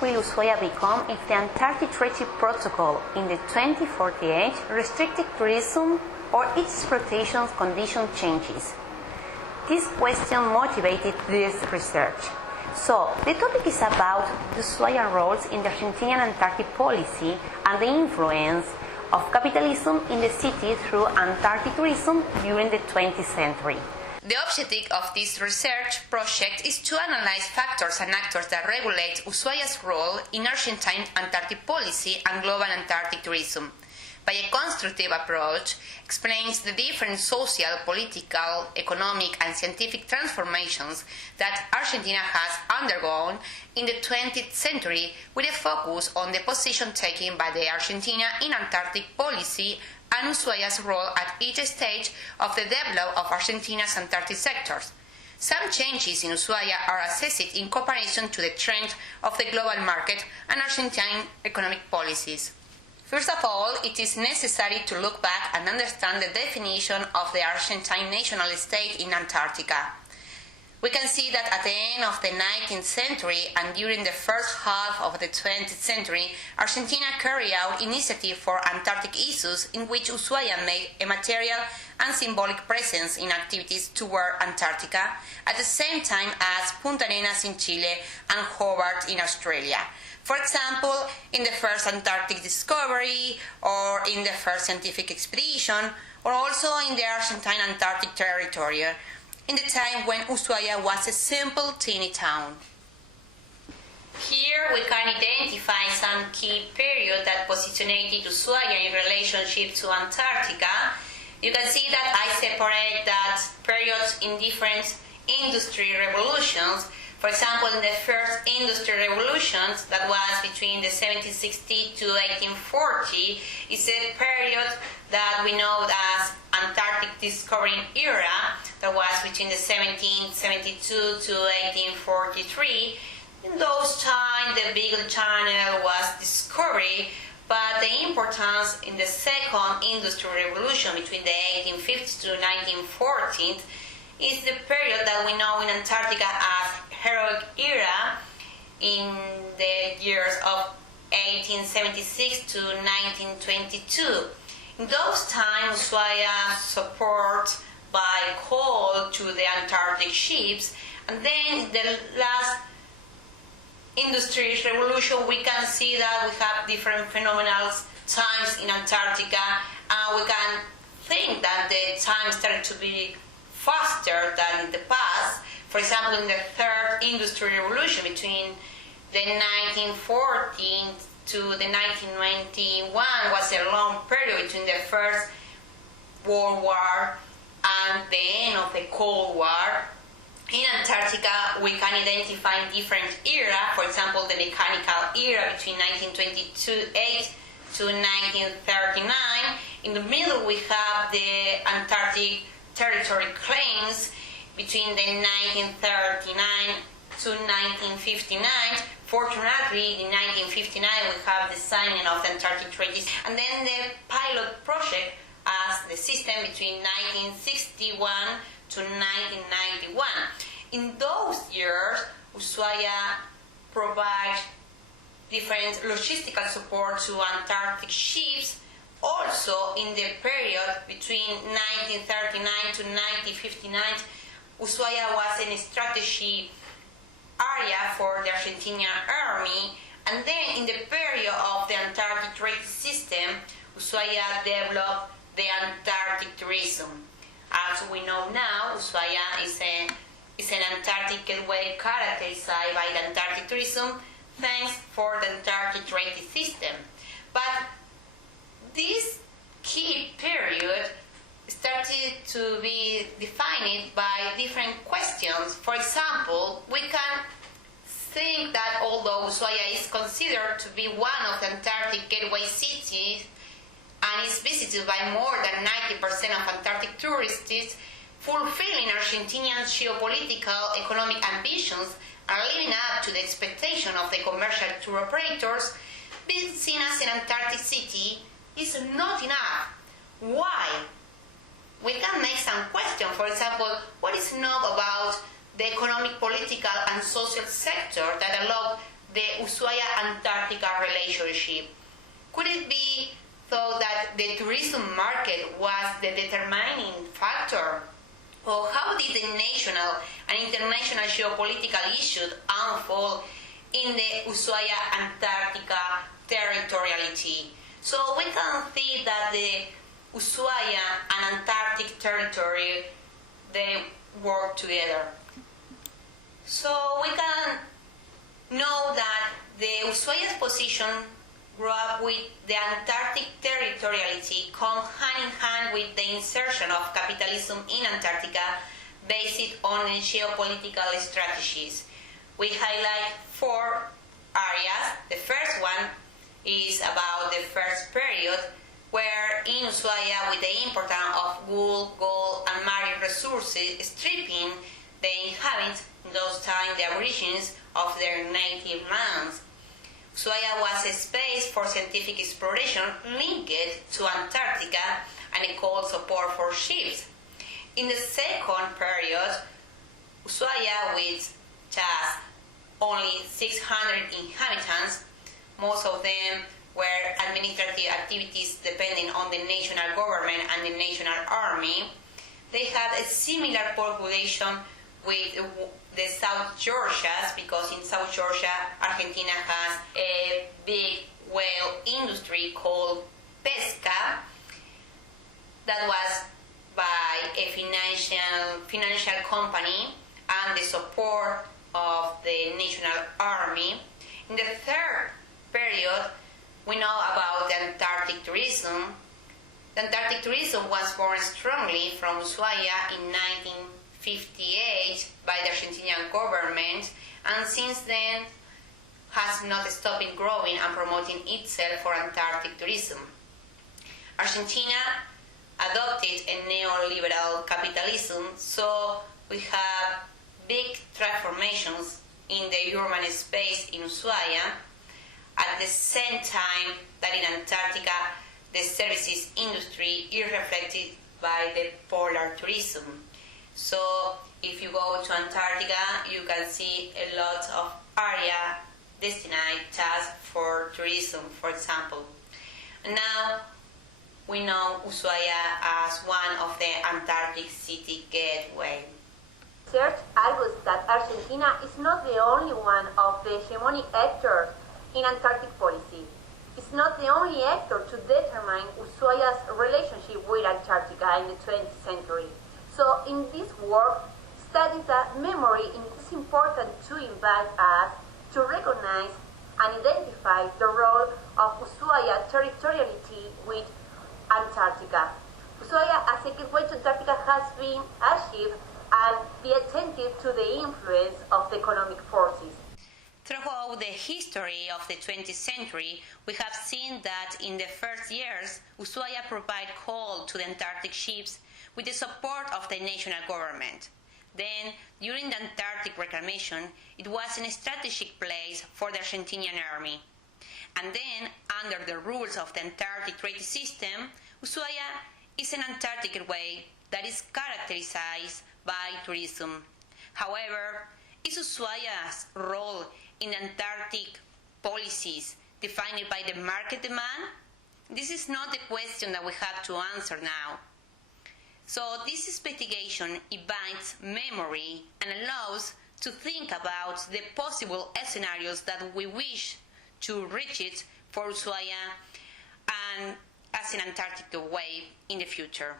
will Ushuaia become if the Antarctic Treaty Protocol in the 2048 restricted tourism or its exploitation condition changes? This question motivated this research. So, the topic is about the Ushuaia roles in the Argentine Antarctic policy and the influence of capitalism in the city through Antarctic tourism during the 20th century. The objective of this research project is to analyze factors and actors that regulate Ushuaia's role in Argentine Antarctic policy and global Antarctic tourism. By a constructive approach, explains the different social, political, economic, and scientific transformations that Argentina has undergone in the 20th century, with a focus on the position taken by the Argentina in Antarctic policy and Ushuaia's role at each stage of the development of Argentina's Antarctic sectors. Some changes in Ushuaia are assessed in comparison to the trend of the global market and Argentine economic policies. First of all, it is necessary to look back and understand the definition of the Argentine national state in Antarctica. We can see that at the end of the 19th century and during the first half of the 20th century, Argentina carried out initiatives for Antarctic issues in which Ushuaia made a material and symbolic presence in activities toward Antarctica, at the same time as Punta Arenas in Chile and Hobart in Australia. For example, in the first Antarctic discovery, or in the first scientific expedition, or also in the Argentine Antarctic territory, in the time when Ushuaia was a simple teeny town. Here we can identify some key periods that positioned Ushuaia in relationship to Antarctica. You can see that I separate that periods in different industry revolutions. For example, in the first industrial revolutions, that was between the 1760 to 1840, is a period that we know as Antarctic discovering era, that was between the 1772 to 1843. In those times, the Beagle Channel was discovered, but the importance in the second industrial revolution between the 1850s to 1914 is the period that we know in Antarctica as heroic era, in the years of 1876 to 1922. In those times, Ushuaia support by coal to the Antarctic ships, and then the last industrial revolution we can see that we have different phenomenal times in Antarctica, and we can think that the time started to be faster than in the past. For example, in the third industrial revolution between the 1914 to the 1991 was a long period between the First World War and the end of the Cold War. In Antarctica, we can identify different eras. For example, the mechanical era between 1928 to 1939. In the middle, we have the Antarctic territory claims between the 1939 to 1959. Fortunately, in 1959 we have the signing of the Antarctic Treaty, and then the pilot project as the system between 1961 to 1991. In those years, Ushuaia provides different logistical support to Antarctic ships. Also, in the period between 1939 to 1959, Ushuaia was a strategic area for the Argentinian army, and then in the period of the Antarctic Treaty system, Ushuaia developed the Antarctic tourism. As we know now, Ushuaia is an Antarctic gateway characterized by the Antarctic tourism, thanks for the Antarctic Treaty system. But this key period started to be defined by different questions. For example, we can think that although Ushuaia is considered to be one of the Antarctic gateway cities and is visited by more than 90% of Antarctic tourists, fulfilling Argentinian geopolitical economic ambitions and living up to the expectation of the commercial tour operators, being seen as an Antarctic city is not enough. Why? We can make some questions. For example, what is known about the economic, political, and social sector that allow the Ushuaia-Antarctica relationship? Could it be thought that the tourism market was the determining factor? Or how did the national and international geopolitical issues unfold in the Ushuaia-Antarctica territoriality? So we can see that the Ushuaia and Antarctic territory, they work together. So we can know that the Ushuaia's position grew up with the Antarctic territoriality, come hand in hand with the insertion of capitalism in Antarctica based on geopolitical strategies. We highlight 4 areas. The first one is about the first period, where in Ushuaia, with the importance of wool, gold, and marine resources, stripping the inhabitants, in those times the aborigines, of their native lands. Ushuaia was a space for scientific exploration linked to Antarctica and a cold support for ships. In the second period, Ushuaia, with just only 600 inhabitants, most of them were administrative activities depending on the national government and the national army. They had a similar population with the South Georgias, because in South Georgia, Argentina has a big whale industry called pesca that was by a financial company and the support of the national army. In the third period, we know about the Antarctic tourism. The Antarctic tourism was born strongly from Ushuaia in 1958 by the Argentinian government, and since then has not stopped growing and promoting itself for Antarctic tourism. Argentina adopted a neoliberal capitalism, so we have big transformations in the urban space in Ushuaia, at the same time that in Antarctica the services industry is reflected by the polar tourism. So if you go to Antarctica, you can see a lot of area destined just for tourism, for example. And now we know Ushuaia as one of the Antarctic city gateway. Research argues that Argentina is not the only one of the hegemonic actors in Antarctic policy. It's not the only actor to determine Ushuaia's relationship with Antarctica in the 20th century. So in this work, studies that memory is important to invite us to recognize and identify the role of Ushuaia territoriality with Antarctica. Ushuaia as a gateway to Antarctica has been achieved and be attentive to the influence of the economic forces. Throughout the history of the 20th century, we have seen that in the first years, Ushuaia provided coal to the Antarctic ships with the support of the national government. Then, during the Antarctic reclamation, it was a strategic place for the Argentinian army. And then, under the rules of the Antarctic treaty system, Ushuaia is an Antarctic gateway that is characterized by tourism. However, is Ushuaia's role in Antarctic policies defined by the market demand? This is not the question that we have to answer now. So this investigation invites memory and allows to think about the possible scenarios that we wish to reach it for Ushuaia and as an Antarctic way in the future.